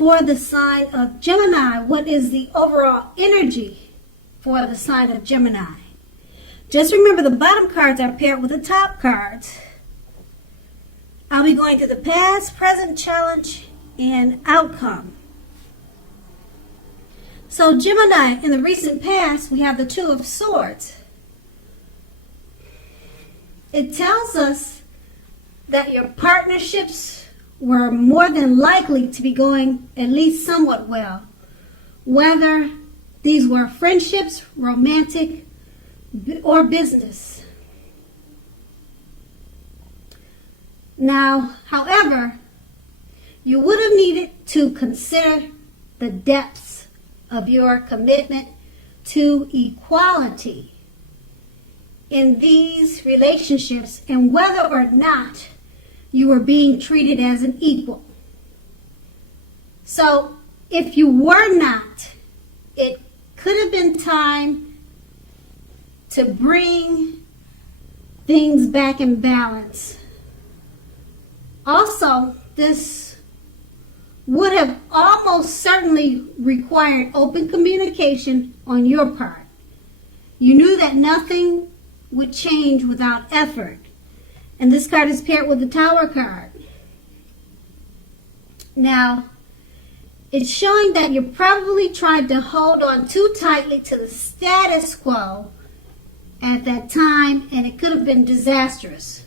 for the sign of Gemini. What is the overall energy for the sign of Gemini? Just remember the bottom cards are paired with the top cards. I'll be going to the past, present, challenge, and outcome. So Gemini, in the recent past, we have the Two of Swords. It tells us that your partnerships were more than likely to be going at least somewhat well. Whether these were friendships, romantic, or business. Now, however, you would have needed to consider the depths of your commitment to equality in these relationships and whether or not you were being treated as an equal. So, if you were not, it could have been time to bring things back in balance. Also, this would have almost certainly required open communication on your part. You knew that nothing would change without effort. And this card is paired with the Tower card. Now, it's showing that you probably tried to hold on too tightly to the status quo at that time, and it could have been disastrous.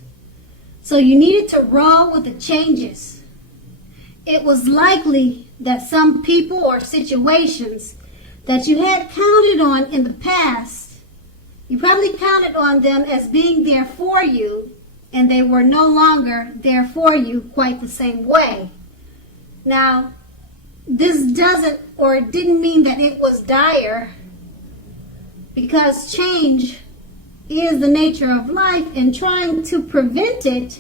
So you needed to roll with the changes. It was likely that some people or situations that you had counted on in the past, you probably counted on them as being there for you, and they were no longer there for you quite the same way. Now, this doesn't or it didn't mean that it was dire, because change is the nature of life, and trying to prevent it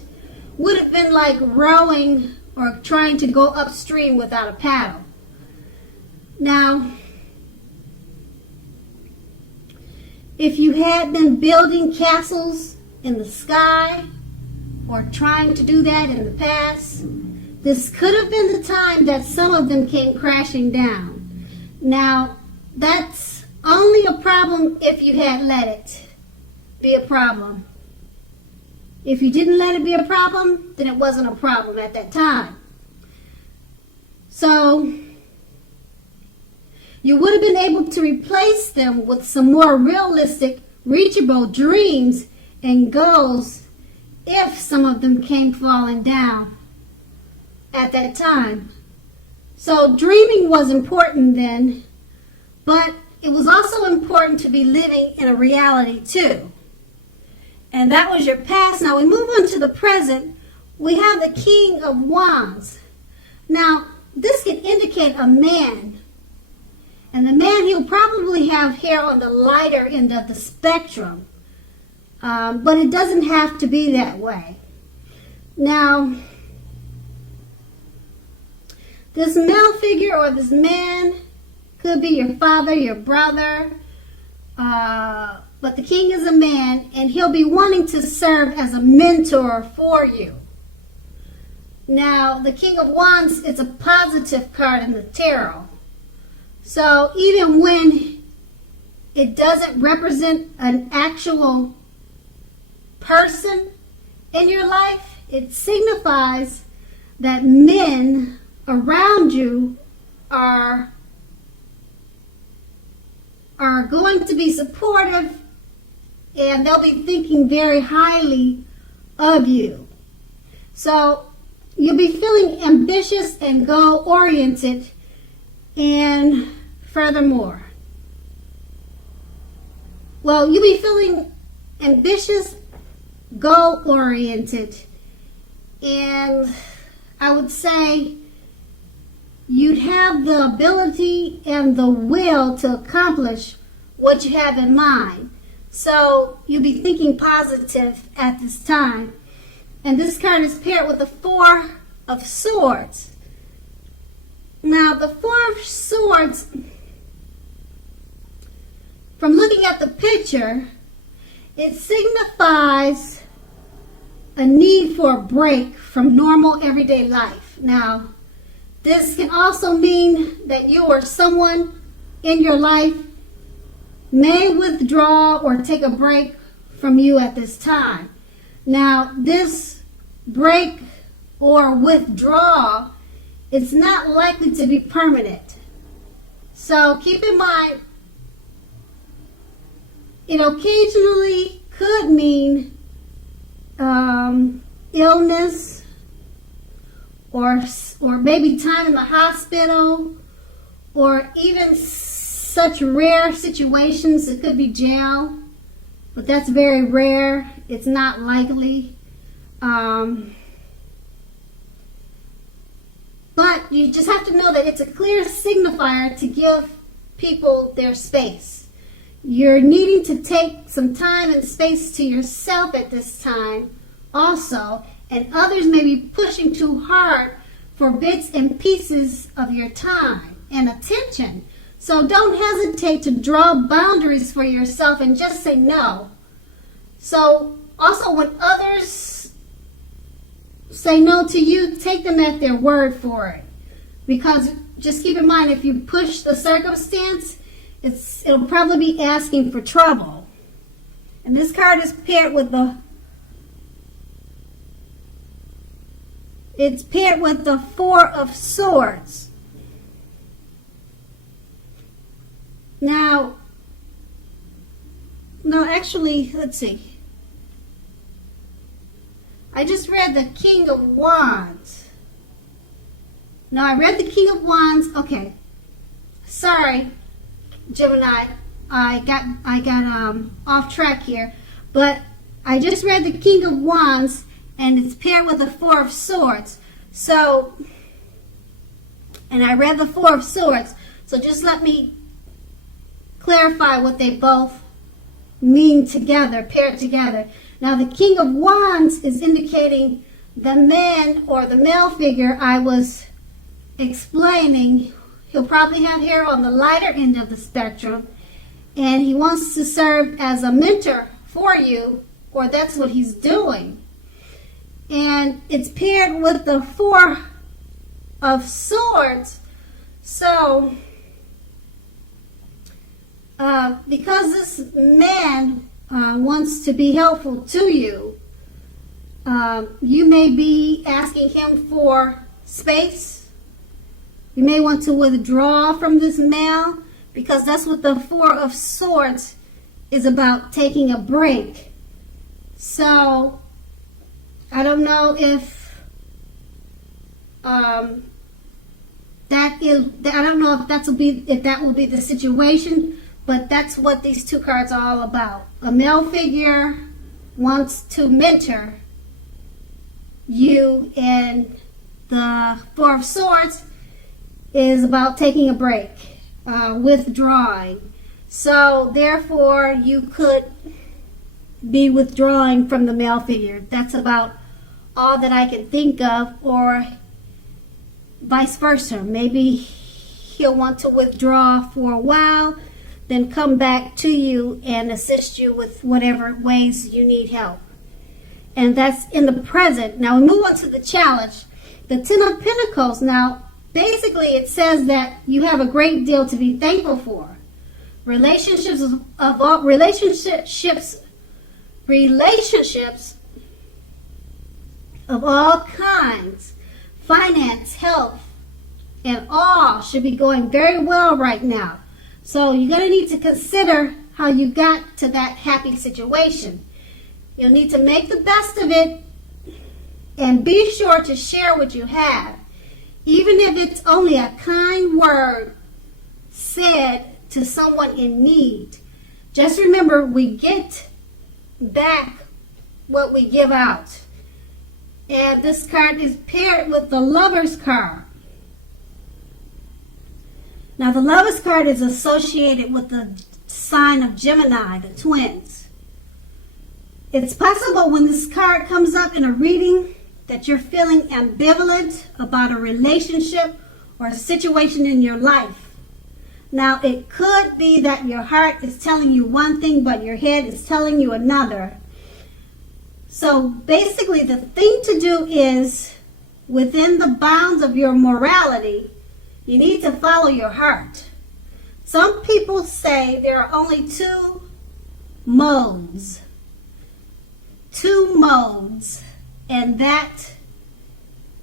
would have been like rowing or trying to go upstream without a paddle. Now, if you had been building castles in the sky or trying to do that in the past, this could have been the time that some of them came crashing down. Now, that's only a problem if you had let it be a problem. If you didn't let it be a problem, then it wasn't a problem at that time. So, you would have been able to replace them with some more realistic, reachable dreams and goals if some of them came falling down at that time. So, dreaming was important then, but it was also important to be living in a reality too. And that was your past. Now we move on to the present. We have the King of Wands. Now, this can indicate a man. And the man, he'll probably have hair on the lighter end of the spectrum. But it doesn't have to be that way. Now, this male figure or this man could be your father, your brother, but the king is a man, and he'll be wanting to serve as a mentor for you. Now, the King of Wands is a positive card in the tarot. So even when it doesn't represent an actual person in your life, it signifies that men around you are going to be supportive, and they'll be thinking very highly of you. So you'll be feeling ambitious and goal-oriented, and furthermore, you'll be feeling ambitious, goal-oriented, and I would say you'd have the ability and the will to accomplish what you have in mind. So you'll be thinking positive at this time. And this card is paired with the Four of Swords. Now, the Four of Swords, from looking at the picture, it signifies a need for a break from normal everyday life. Now, This can also mean that you or someone in your life may withdraw or take a break from you at this time. Now, this break or withdrawal is not likely to be permanent. So keep in mind, it occasionally could mean illness or maybe time in the hospital, or even such rare situations. It could be jail, but that's very rare. It's not likely. But you just have to know that it's a clear signifier to give people their space. You're needing to take some time and space to yourself at this time also, and others may be pushing too hard for bits and pieces of your time and attention. So don't hesitate to draw boundaries for yourself and just say no. So also, when others say no to you, take them at their word for it. Because just keep in mind, if you push the circumstance, it'll probably be asking for trouble. And this card is paired with the Four of Swords. Now, no, actually, let's see. I just read the King of Wands. No, I read the King of Wands. Okay. Sorry, Gemini. I got off track here. But I just read the King of Wands, and it's paired with the Four of Swords. So, and I read the Four of Swords. So just let me clarify what they both mean together, paired together. Now, the King of Wands is indicating the man or the male figure I was explaining. He'll probably have hair on the lighter end of the spectrum, and he wants to serve as a mentor for you, or that's what he's doing. And it's paired with the Four of Swords. So, because this man wants to be helpful to you, you may be asking him for space. You may want to withdraw from this male, because that's what the Four of Swords is about, taking a break. So I don't know if that will be the situation, but that's what these two cards are all about. A male figure wants to mentor you, and the Four of Swords is about taking a break, withdrawing. So therefore, you could be withdrawing from the male figure. That's about all that I can think of, or vice versa. Maybe he'll want to withdraw for a while, then come back to you and assist you with whatever ways you need help. And that's in the present. Now we move on to the challenge. The Ten of Pentacles. Now, basically it says that you have a great deal to be thankful for. Relationships of all kinds, finance, health, and all should be going very well right now. So you're going to need to consider how you got to that happy situation. You'll need to make the best of it, and be sure to share what you have, even if it's only a kind word said to someone in need. Just remember, we get back what we give out. And this card is paired with the Lover's card. Now, the Lover's card is associated with the sign of Gemini, the twins. It's possible when this card comes up in a reading that you're feeling ambivalent about a relationship or a situation in your life. Now, it could be that your heart is telling you one thing, but your head is telling you another. So basically, the thing to do is within the bounds of your morality, you need to follow your heart. Some people say there are only two modes, and that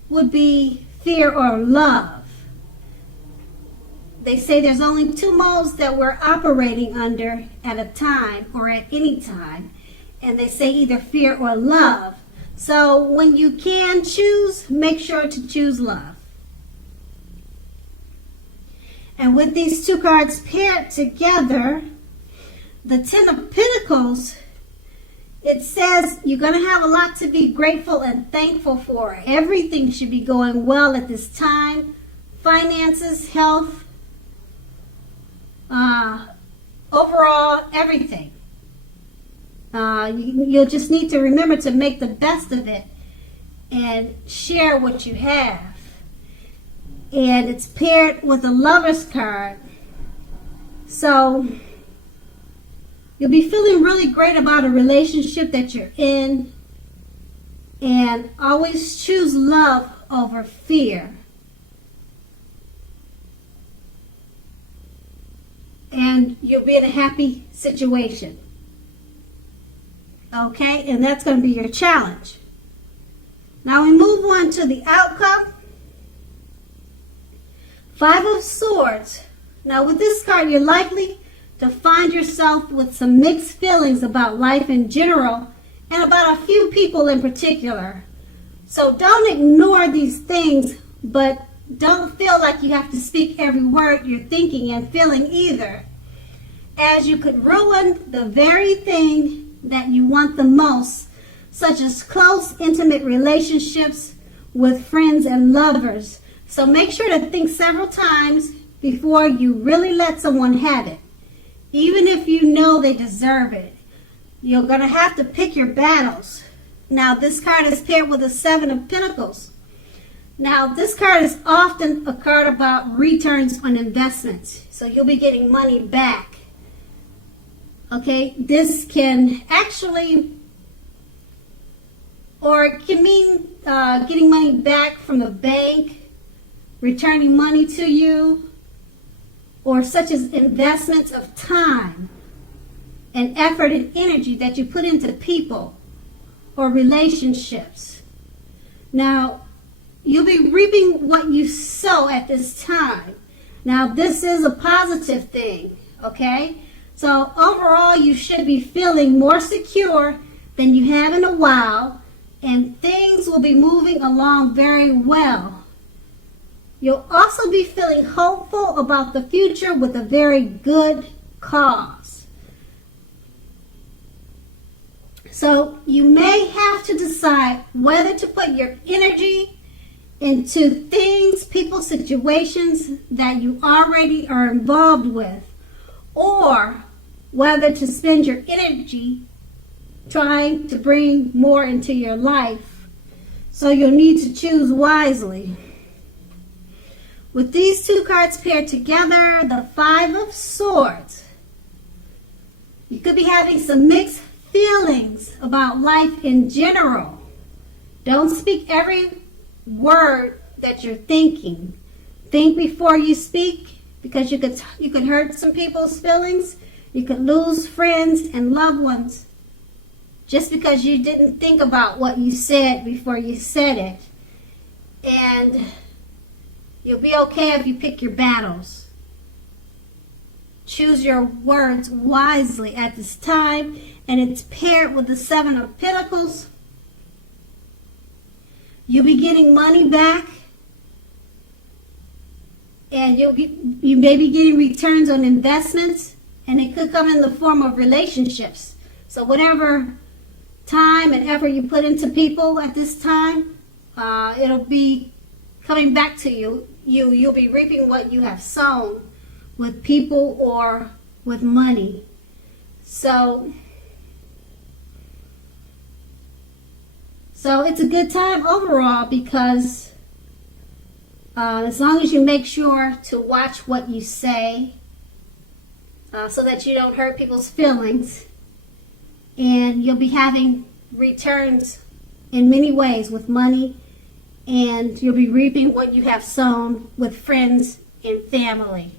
would be fear or love. They say there's only two modes that we're operating under at a time or at any time, and they say either fear or love. So when you can choose, make sure to choose love. And with these two cards paired together, the Ten of Pentacles, it says you're going to have a lot to be grateful and thankful for. Everything should be going well at this time. Finances, health, overall, everything. You'll just need to remember to make the best of it and share what you have. And it's paired with a Lover's card. So you'll be feeling really great about a relationship that you're in. And always choose love over fear. And you'll be in a happy situation. Okay, and that's going to be your challenge. Now we move on to the outcome. Five of Swords. Now with this card, you're likely to find yourself with some mixed feelings about life in general and about a few people in particular. So don't ignore these things, but don't feel like you have to speak every word you're thinking and feeling either, as you could ruin the very thing that you want the most, such as close, intimate relationships with friends and lovers. So make sure to think several times before you really let someone have it, even if you know they deserve it. You're going to have to pick your battles. Now, this card is paired with a Seven of Pentacles. Now, this card is often a card about returns on investments. So you'll be getting money back. Okay, this can actually, or it can mean getting money back from the bank, returning money to you, or such as investments of time and effort and energy that you put into people or relationships. Now, you'll be reaping what you sow at this time. Now, this is a positive thing, okay? So overall, you should be feeling more secure than you have in a while, and things will be moving along very well. You'll also be feeling hopeful about the future with a very good cause. So you may have to decide whether to put your energy into things, people, situations that you already are involved with, or whether to spend your energy trying to bring more into your life. So you'll need to choose wisely. With these two cards paired together, the Five of Swords, you could be having some mixed feelings about life in general. Don't speak every word that you're thinking. Think before you speak, because you could hurt some people's feelings. You could lose friends and loved ones just because you didn't think about what you said before you said it. And you'll be okay if you pick your battles. Choose your words wisely at this time, and it's paired with the Seven of Pentacles. You'll be getting money back, and you may be getting returns on investments, and it could come in the form of relationships. So whatever time and effort you put into people at this time, it'll be coming back to you. You'll be reaping what you have sown with people or with money. So it's a good time overall, because as long as you make sure to watch what you say so that you don't hurt people's feelings, and you'll be having returns in many ways with money and you'll be reaping what you have sown with friends and family.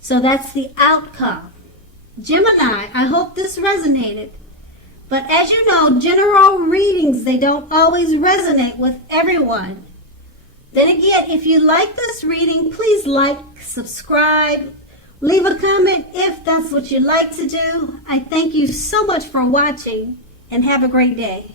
So that's the outcome. Gemini, I hope this resonated. But as you know, general readings, they don't always resonate with everyone. Then again, if you like this reading, please like, subscribe, leave a comment if that's what you like to do. I thank you so much for watching, and have a great day.